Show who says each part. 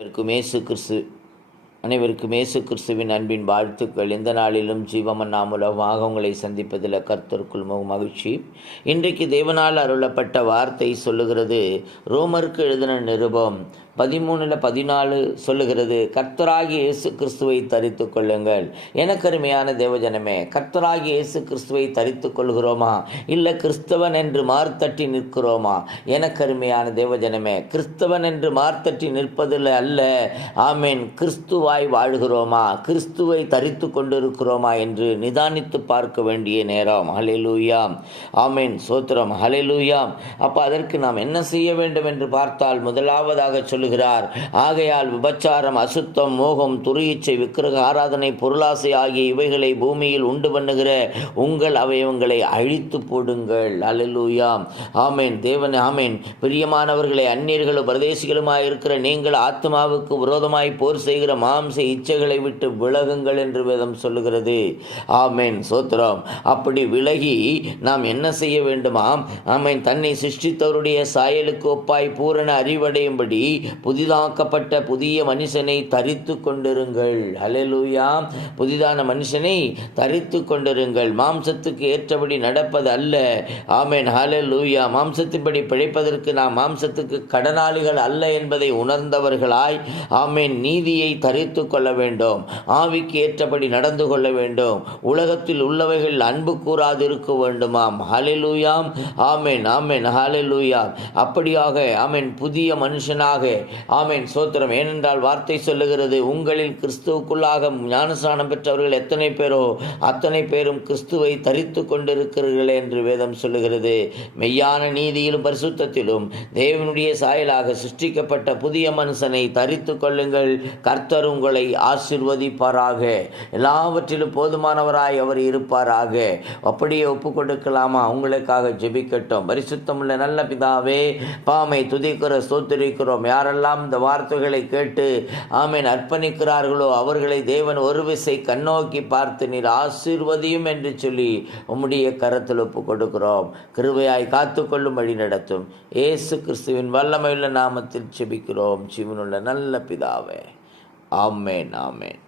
Speaker 1: அனைவருக்கும் கிறிஸ்து. அனைவருக்கும் இயேசு கிறிஸ்துவின் அன்பின் வாழ்த்துக்கள். எந்த நாளிலும் ஜீவமன்னா மூலமாக உங்களை சந்திப்பதில் கர்த்தருக்குள் மிக மகிழ்ச்சி. இன்றைக்கு தேவனால் அருளப்பட்ட வார்த்தை சொல்லுகிறது. ரோமருக்கு எழுதின நிருபம் பதிமூணில் பதினாலு சொல்லுகிறது கர்த்தராகி இயேசு கிறிஸ்துவை தரித்து கொள்ளுங்கள் எனக்கருமையான தேவஜனமே கர்த்தராகி இயேசு கிறிஸ்துவை தரித்து கொள்கிறோமா இல்லை கிறிஸ்தவன் என்று மார்த்தட்டி நிற்கிறோமா? எனக்கருமையான தேவஜனமே கிறிஸ்தவன் என்று மார்த்தட்டி நிற்பதில் அல்ல. ஆமீன். கிறிஸ்துவாய் வாழ்கிறோமா? கிறிஸ்துவை தரித்து கொண்டிருக்கிறோமா? என்று நிதானித்து பார்க்க வேண்டிய நேரம். ஹலெலூயாம் ஆமேன். சோத்திரம். ஹலெலூயாம் அப்போ அதற்கு நாம் என்ன செய்ய வேண்டும் என்று பார்த்தால் முதலாவதாக சொல்லுகிறார் ஆகையால் விபச்சாரம் அசுத்தம் மோகம் துரியச்சை விக்கிரக ஆராதனை பொருளாசை ஆகிய இவைகளை பூமியில் உண்டு பண்ணுகிற உங்கள் அவயவங்களை அழித்து போடுங்கள். அல்லூயா ஆமேன். தேவன் ஆமேன். பிரியமானவர்களை அந்நியர்களும் பிரதேசிகளுமாய் இருக்கிற நீங்கள் ஆத்மாவுக்கு விரோதமாய் போர் செய்கிற மாம்ச இச்சைகளை விட்டு விலகுங்கள் என்று வேதம் சொல்லுகிறது. ஆமேன். சோத்திரம். அப்படி விலகி நாம் என்ன செய்ய வேண்டுமாம்? ஆமேன். தன்னை சிருஷ்டித்தவருடைய சாயலுக்கு ஒப்பாய் பூரண அறிவடையும்படி புதிதாக்கப்பட்ட புதிய மனுஷனை தரித்து கொண்டிருங்கள். ஹalleluya புதிதான மனுஷனை தரித்து கொண்டிருங்கள். மாம்சத்துக்கு ஏற்றபடி நடப்பது அல்ல. ஆமேன் ஹalleluya மாம்சத்தின்படி பிழைப்பதற்கு நாம் மாம்சத்துக்கு கடனாளிகள் அல்ல என்பதை உணர்ந்தவர்களாய் ஆமேன் நீதியை தரித்து கொள்ள வேண்டும். ஆவிக்கு ஏற்றபடி நடந்து கொள்ள வேண்டும். உலகத்தில் உள்ளவைகள் அன்பு கூறாதிருக்க வேண்டுமாம். ஹalleluya ஆமேன் ஆமேன் ஹalleluya அப்படியாக ஆமேன் புதிய மனுஷனாக ஆமேன். சோத்திரம் ஏனென்றால் வார்த்தை சொல்லுகிறது உங்களில் கிறிஸ்துவுக்குள்ளாக ஞானஸ்நானம் பெற்றவர்கள் எத்தனை பேரோ அத்தனை பேரும் கிறிஸ்துவை தரித்து கொண்டிருக்கிறீர்களே என்று வேதம் சொல்லுகிறது. மெய்யான நீதியிலும் பரிசுத்தத்திலும் தேவனுடைய சாயலாக சிருஷ்டிக்கப்பட்ட புதிய மனுஷனை தரித்து கொள்ளுங்கள். கர்த்தர் உங்களை ஆசிர்வதிப்பாராக. எல்லாவற்றிலும் போதுமானவராய் அவர் இருப்பாராக. அப்படியே ஒப்பு கொடுக்கலாமா உங்களுக்காக ஜெபிக்கட்டும். பரிசுத்தமுள்ள நல்ல பிதாவே பாமை துதிக்கிற ஸ்தோத்திரிக்கிறோம். யாரெல்லாம் இந்த வார்த்தைகளை கேட்டு ஆமேன் அர்ப்பணிக்கிறார்களோ அவர்களை தேவன் ஒரு விசை கண்ணோக்கி பார்த்து நீர் ஆசீர்வதியும் என்று சொல்லி உம்முடைய கரத்தில் ஒப்பு கொடுக்கிறோம். கிருபையாய் காத்துக்கொள்ளும் வழி நடத்தும். ஏசு கிறிஸ்துவின் வல்லமையுள்ள நாமத்தில் செபிக்கிறோம் சிவனுள்ள நல்ல பிதாவே. ஆமேன் ஆமேன்.